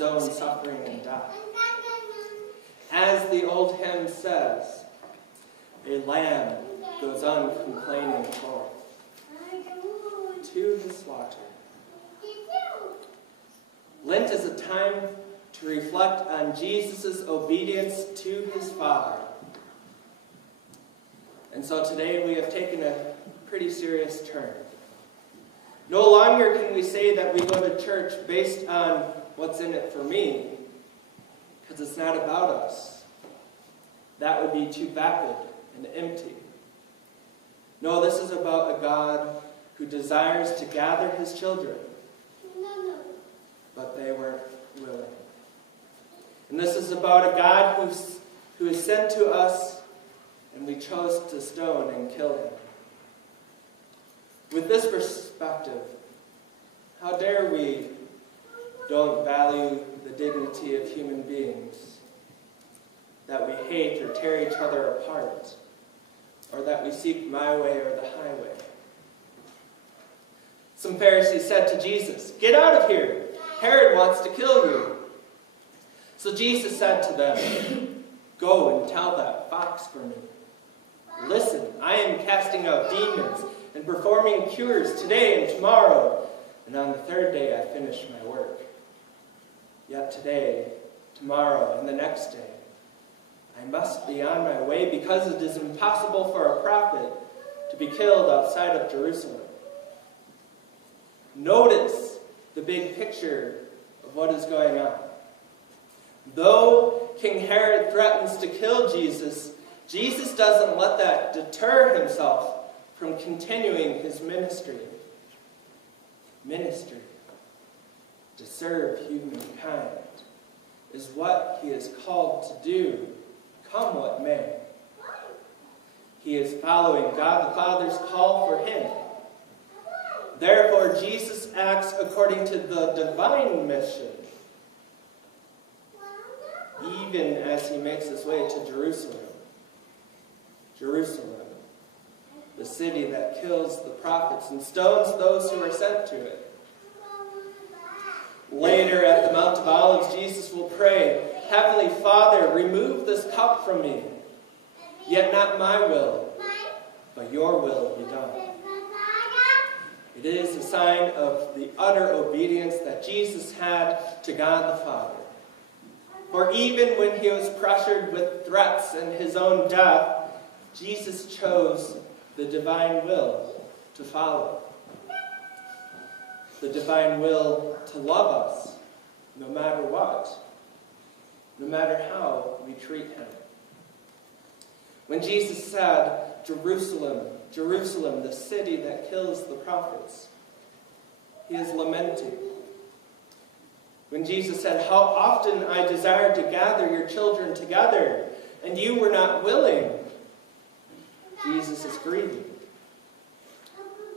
his own suffering and death. As the old hymn says, a lamb goes uncomplaining forth to the slaughter. Lent is a time to reflect on Jesus' obedience to his Father. And so today we have taken a pretty serious turn. No longer can we say that we go to church based on what's in it for me, because it's not about us. That would be too vapid and empty. No, this is about a God who desires to gather his children, but they weren't willing. And this is about a God who is sent to us, and we chose to stone and kill him. With this perspective, how dare we don't value the dignity of human beings, that we hate or tear each other apart, or that we seek my way or the highway. Some Pharisees said to Jesus, "Get out of here! Herod wants to kill you." So Jesus said to them, "Go and tell that fox for me. Listen, I am casting out demons and performing cures today and tomorrow, and on the third day I finish my work. Yet today, tomorrow, and the next day, I must be on my way because it is impossible for a prophet to be killed outside of Jerusalem." Notice the big picture of what is going on. Though King Herod threatens to kill Jesus, Jesus doesn't let that deter himself from continuing his ministry. Ministry, to serve humankind, is what he is called to do, come what may. He is following God the Father's call for him. Therefore, Jesus acts according to the divine mission, even as he makes his way to Jerusalem. Jerusalem, the city that kills the prophets and stones those who are sent to it. Later at the Mount of Olives, Jesus will pray, "Heavenly Father, remove this cup from me. Yet not my will, but your will be done." It is a sign of the utter obedience that Jesus had to God the Father. For even when he was pressured with threats and his own death, Jesus chose the divine will to follow. The divine will to love us, no matter what, no matter how we treat him. When Jesus said, "Jerusalem, Jerusalem, the city that kills the prophets," he is lamenting. When Jesus said, "How often I desired to gather your children together, and you were not willing," Jesus is grieving.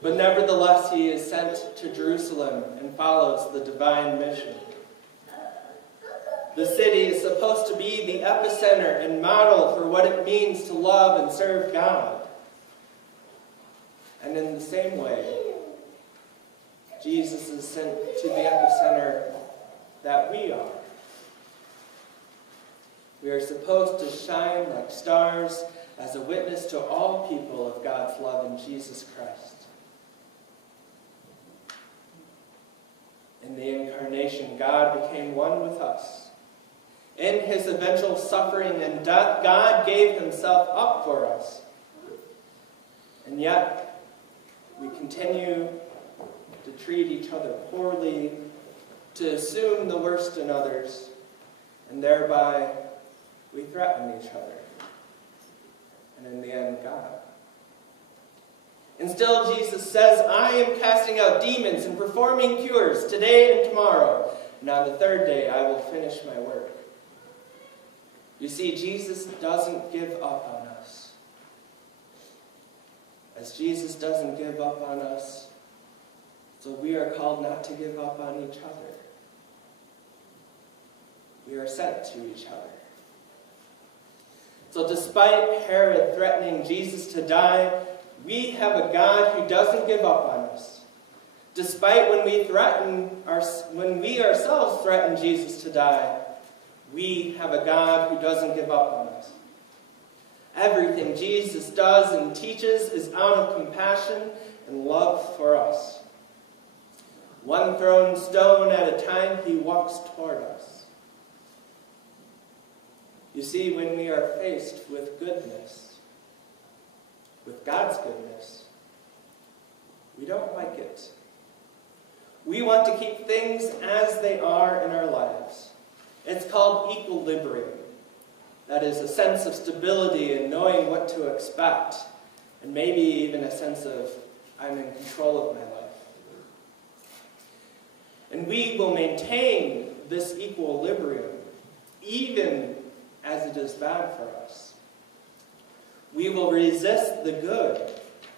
But nevertheless, he is sent to Jerusalem and follows the divine mission. The city is supposed to be the epicenter and model for what it means to love and serve God. And in the same way, Jesus is sent to the epicenter that we are. We are supposed to shine like stars as a witness to all people of God's love in Jesus Christ. In the incarnation, God became one with us. In his eventual suffering and death, God gave himself up for us. And yet, we continue to treat each other poorly, to assume the worst in others, and thereby we threaten each other. And in the end, God. And still Jesus says, "I am casting out demons and performing cures today and tomorrow, and on the third day I will finish my work." You see, Jesus doesn't give up on us. As Jesus doesn't give up on us, so we are called not to give up on each other. We are sent to each other. So despite Herod threatening Jesus to die, we have a God who doesn't give up on us, Despite when we ourselves threaten Jesus to die, we have a God who doesn't give up on us. Everything Jesus does and teaches is out of compassion and love for us. One thrown stone at a time, he walks toward us. You see, when we are faced with goodness, with God's goodness, we don't like it. We want to keep things as they are in our lives. It's called equilibrium. That is a sense of stability and knowing what to expect, and maybe even a sense of, I'm in control of my life. And we will maintain this equilibrium even as it is bad for us. We will resist the good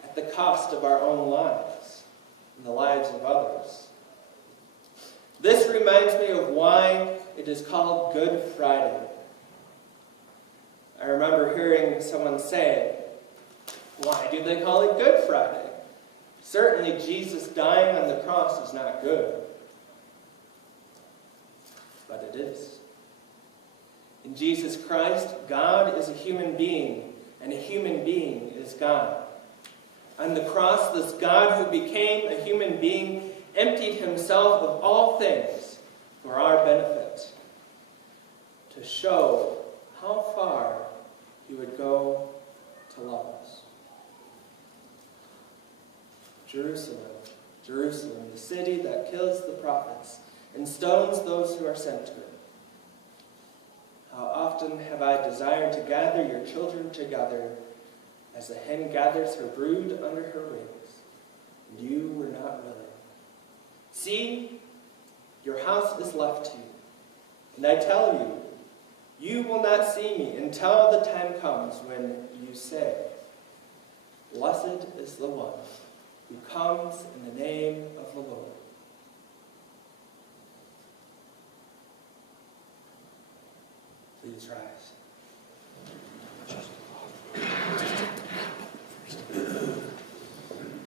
at the cost of our own lives and the lives of others. This reminds me of why it is called Good Friday. I remember hearing someone say, why do they call it Good Friday? Certainly Jesus dying on the cross is not good. But it is. In Jesus Christ, God is a human being, and a human being is God. On the cross, this God who became a human being emptied himself of all things for our benefit, to show how far he would go to love us. Jerusalem, Jerusalem, the city that kills the prophets and stones those who are sent to it. How often have I desired to gather your children together as a hen gathers her brood under her wings, and you were not willing. See, your house is left to you, and I tell you, you will not see me until the time comes when you say, blessed is the one who comes in the name of the Lord. Please rise.